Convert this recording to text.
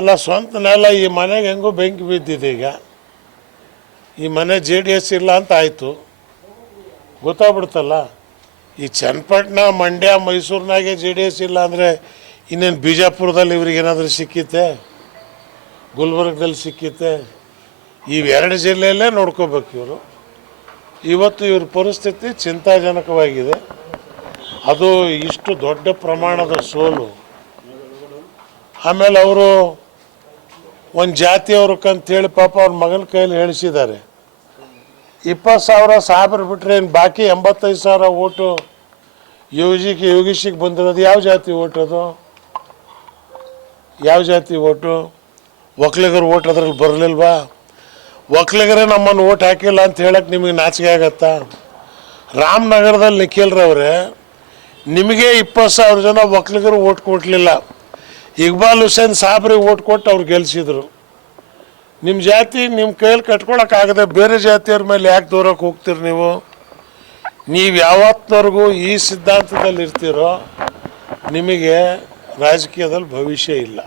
ಅಲ್ಲ ಸ್ವಂತ ನೆಲ ಈ ಮನೆಗೆ ಹೆಂಗೋ ಬೆಂಕಿ ಬಿದ್ದಿದೆ. ಈಗ ಈ ಮನೆ JDS ಇಲ್ಲ ಅಂತ ಆಯಿತು, ಗೊತ್ತಾಗ್ಬಿಡ್ತಲ್ಲ. ಈ ಚನ್ನಪಟ್ಟಣ, ಮಂಡ್ಯ, ಮೈಸೂರಿನಾಗೆ JDS ಇಲ್ಲ ಅಂದರೆ ಇನ್ನೇನು ಬಿಜಾಪುರದಲ್ಲಿ ಇವ್ರಿಗೇನಾದರೂ ಸಿಕ್ಕಿತ್ತೆ, ಗುಲ್ಬರ್ಗದಲ್ಲಿ ಸಿಕ್ಕಿತ್ತೆ? ಇವೆರಡು ಜಿಲ್ಲೆಯಲ್ಲೇ ನೋಡ್ಕೋಬೇಕು ಇವರು. ಇವತ್ತು ಇವ್ರ ಪರಿಸ್ಥಿತಿ ಚಿಂತಾಜನಕವಾಗಿದೆ. ಅದು ಇಷ್ಟು ದೊಡ್ಡ ಪ್ರಮಾಣದ ಸೋಲು. ಆಮೇಲೆ ಅವರು ಒಂದು ಜಾತಿಯವ್ರಕ್ಕಂತೇಳಿ ಪಾಪ ಅವ್ರ ಮಗನ ಕೈಯಲ್ಲಿ ಹೇಳಿಸಿದ್ದಾರೆ. 20,000 ಸಾಬ್ರು ಬಿಟ್ಟರೆ ಇನ್ನು ಬಾಕಿ 85,000 ಓಟು ಯೋಗೀಶಿಗೆ ಬಂದಿರೋದು ಯಾವ ಜಾತಿ ಓಟ್? ಅದು ಯಾವ ಜಾತಿ ಓಟು? ಒಕ್ಕಲಿಗರ ಓಟ್ ಅದ್ರಲ್ಲಿ ಬರಲಿಲ್ವಾ? ಒಕ್ಕಲಿಗರೇ ನಮ್ಮನ್ನು ಓಟ್ ಹಾಕಿಲ್ಲ ಅಂತ ಹೇಳಕ್ಕೆ ನಿಮಗೆ ನಾಚಿಕೆ ಆಗತ್ತಾ? ರಾಮನಗರದಲ್ಲಿ ನಿಖಿಲ್ರವ್ರೆ, ನಿಮಗೆ 20,000 ಜನ ಒಕ್ಕಲಿಗರು ಓಟ್ ಕೊಡಲಿಲ್ಲ. ಇಕ್ಬಾಲ್ ಹುಸೇನ್ ಸಾಬ್ರಿಗೆ ಓಟ್ ಕೊಟ್ಟು ಅವ್ರು ಗೆಲ್ಲಿಸಿದ್ರು. ನಿಮ್ಮ ಜಾತಿ ನಿಮ್ಮ ಕೈಯಲ್ಲಿ ಕಟ್ಕೊಳಕ್ಕಾಗದೆ ಬೇರೆ ಜಾತಿಯವ್ರ ಮೇಲೆ ಯಾಕೆ ದೂರಕ್ಕೆ ಹೋಗ್ತೀರಿ ನೀವು? ನೀವು ಯಾವತ್ತಿನವರೆಗೂ ಈ ಸಿದ್ಧಾಂತದಲ್ಲಿ ಇರ್ತೀರೋ ನಿಮಗೆ ರಾಜಕೀಯದಲ್ಲಿ ಭವಿಷ್ಯ ಇಲ್ಲ.